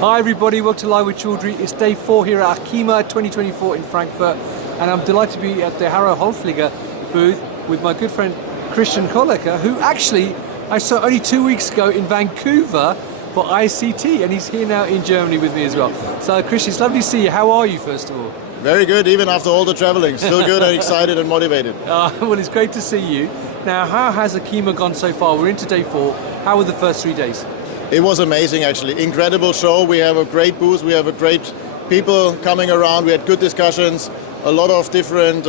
Hi everybody, welcome to Live with Chaudhry. It's day 4 here at ACHEMA 2024 in Frankfurt, and I'm delighted to be at the Harro Höfliger booth with my good friend Christian Kollecker, who actually I saw only 2 weeks ago in Vancouver for ICT, and he's here now in Germany with me as well. So Christian, it's lovely to see you. How are you, first of all? Very good, even after all the traveling. Still good and excited and motivated. Well, it's great to see you. Now, how has ACHEMA gone so far? We're into day 4. How were the first 3 days? It was amazing, actually. Incredible show. We have a great booth. We have a great people coming around. We had good discussions. A lot of different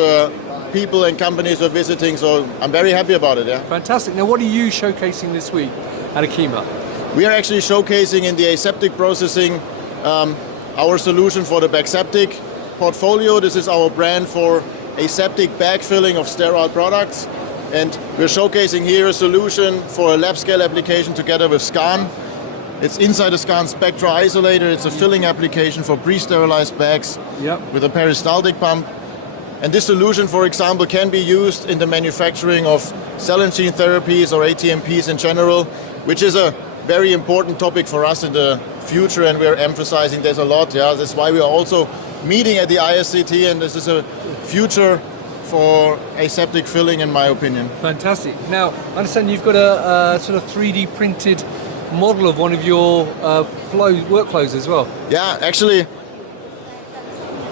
people and companies were visiting. So I'm very happy about it. Yeah. Fantastic. Now, what are you showcasing this week at ACHEMA? We are actually showcasing in the aseptic processing our solution for the baXeptic portfolio. This is our brand for aseptic bag filling of sterile products. And we're showcasing here a solution for a lab scale application together with SKAN. It's inside the SKAN Spectra isolator. It's a filling application for pre-sterilized bags with a peristaltic pump. And this solution, for example, can be used in the manufacturing of cell and gene therapies or ATMPs in general, which is a very important topic for us in the future, and we're emphasizing this a lot. Yeah, that's why we are also meeting at the ISCT, and this is a future for aseptic filling, in my opinion. Fantastic. Now, I understand you've got a sort of 3D printed model of one of your workflows as well. Yeah, actually,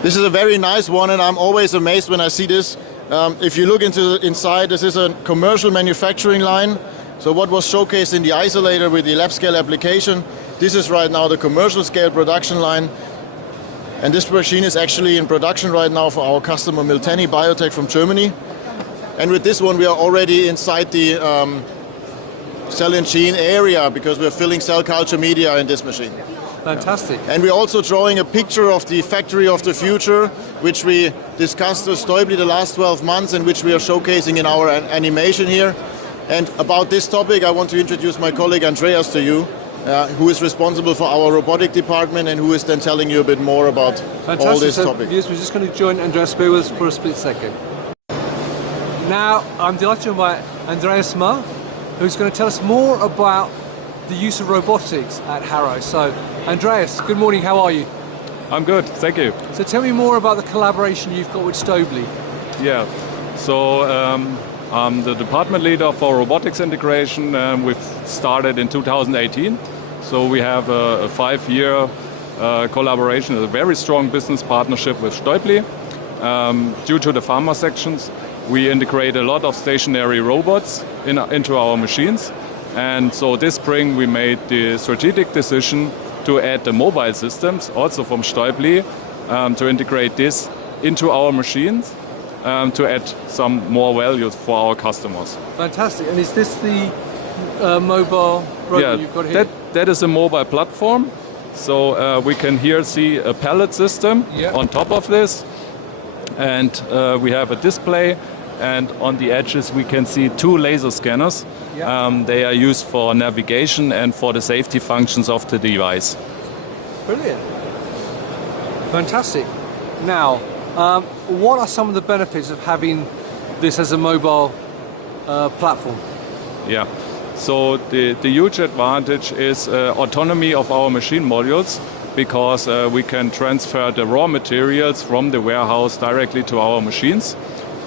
this is a very nice one, and I'm always amazed when I see this. If you look inside, this is a commercial manufacturing line. So what was showcased in the isolator with the lab scale application, this is right now the commercial scale production line. And this machine is actually in production right now for our customer Miltenyi Biotec from Germany. And with this one we are already inside the cell and gene area, because we're filling cell culture media in this machine. Fantastic. And we're also drawing a picture of the factory of the future, which we discussed with STÄUBLI the last 12 months and which we are showcasing in our animation here. And about this topic I want to introduce my colleague Andreas to you, who is responsible for our robotic department and who is then telling you a bit more about all this topic. Yes, we're just going to join Andreas Spears for a split second. Now, I'm delighted by Andreas Mahr, who's going to tell us more about the use of robotics at Harro. So, Andreas, good morning, how are you? I'm good, thank you. So tell me more about the collaboration you've got with STÄUBLI. Yeah, so I'm the department leader for robotics integration. We've started in 2018. So we have a 5-year collaboration, a very strong business partnership with STÄUBLI. Due to the pharma sections, we integrate a lot of stationary robots into our machines. And so this spring we made the strategic decision to add the mobile systems, also from STÄUBLI, to integrate this into our machines, to add some more value for our customers. Fantastic. And is this the mobile robot you've got here? That is a mobile platform. So we can here see a pallet system on top of this. And we have a display. And on the edges we can see 2 laser scanners. They are used for navigation and for the safety functions of the device. Brilliant. Fantastic. Now, what are some of the benefits of having this as a mobile platform? Yeah, so the huge advantage is autonomy of our machine modules, because we can transfer the raw materials from the warehouse directly to our machines.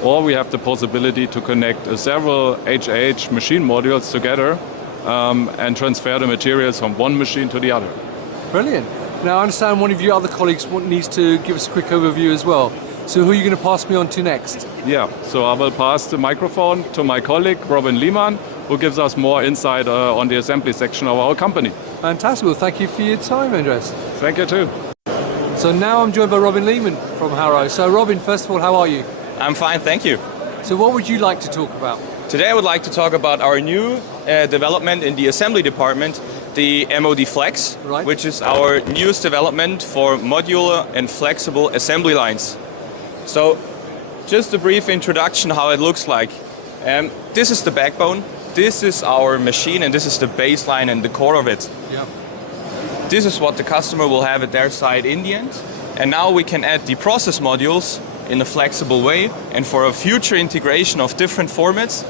Or we have the possibility to connect several HH machine modules together and transfer the materials from one machine to the other. Brilliant. Now I understand one of your other colleagues needs to give us a quick overview as well. So who are you going to pass me on to next? Yeah, so I will pass the microphone to my colleague Robin Lehmann, who gives us more insight on the assembly section of our company. Fantastic. Well, thank you for your time, Andreas. Thank you too. So now I'm joined by Robin Lehmann from Harro. So Robin, first of all, how are you? I'm fine, thank you. So what would you like to talk about? Today I would like to talk about our new development in the assembly department, the MOD Flex, which is our newest development for modular and flexible assembly lines. So just a brief introduction how it looks like. This is the backbone, this is our machine, and this is the baseline and the core of it. This is what the customer will have at their side in the end. And now we can add the process modules in a flexible way, and for a future integration of different formats.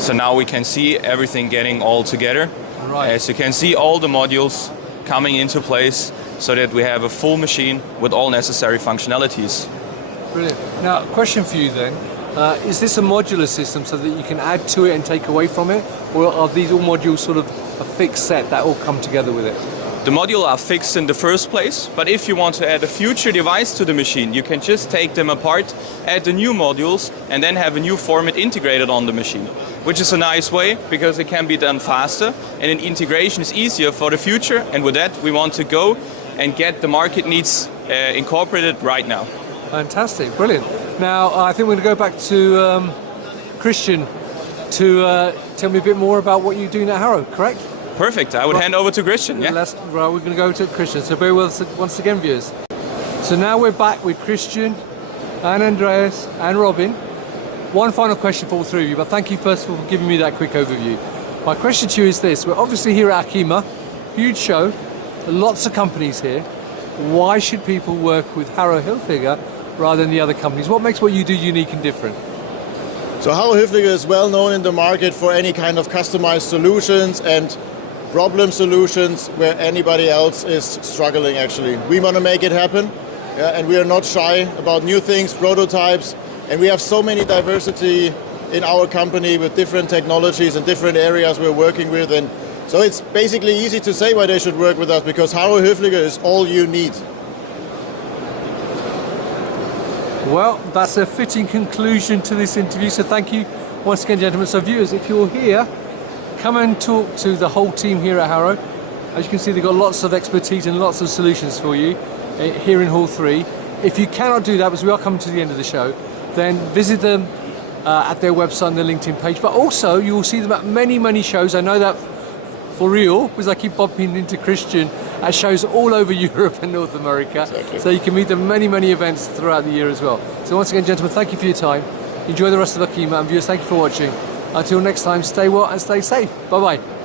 So now we can see everything getting all together. Right. As you can see, all the modules coming into place so that we have a full machine with all necessary functionalities. Brilliant. Now, question for you then. Is this a modular system so that you can add to it and take away from it? Or are these all modules sort of a fixed set that all come together with it? The modules are fixed in the first place, but if you want to add a future device to the machine, you can just take them apart, add the new modules, and then have a new format integrated on the machine, which is a nice way because it can be done faster and an integration is easier for the future. And with that, we want to go and get the market needs incorporated right now. Fantastic, brilliant. Now, I think we're going to go back to Christian to tell me a bit more about what you're doing at Harro, correct? Perfect. I would hand over to Christian. Yeah. We're going to go to Christian. So bear with us once again, viewers. So now we're back with Christian and Andreas and Robin. One final question for all three of you, but thank you first for giving me that quick overview. My question to you is this. We're obviously here at ACHEMA, huge show, lots of companies here. Why should people work with Harro Höfliger rather than the other companies? What makes what you do unique and different? So Harro Höfliger is well known in the market for any kind of customized solutions and problem solutions where anybody else is struggling actually. We want to make it happen, and we are not shy about new things, prototypes, and we have so many diversity in our company with different technologies and different areas we're working with, and so it's basically easy to say why they should work with us because Harro Höfliger is all you need. Well, that's a fitting conclusion to this interview, so thank you once again, gentlemen. So viewers, if you're here, come and talk to the whole team here at Harro. As you can see, they've got lots of expertise and lots of solutions for you here in Hall 3. If you cannot do that, because we are coming to the end of the show, then visit them at their website and their LinkedIn page. But also, you will see them at many, many shows. I know that for real, because I keep bumping into Christian at shows all over Europe and North America. Exactly. So you can meet them many, many events throughout the year as well. So once again, gentlemen, thank you for your time. Enjoy the rest of ACHEMA, and viewers, thank you for watching. Until next time, stay well and stay safe. Bye-bye.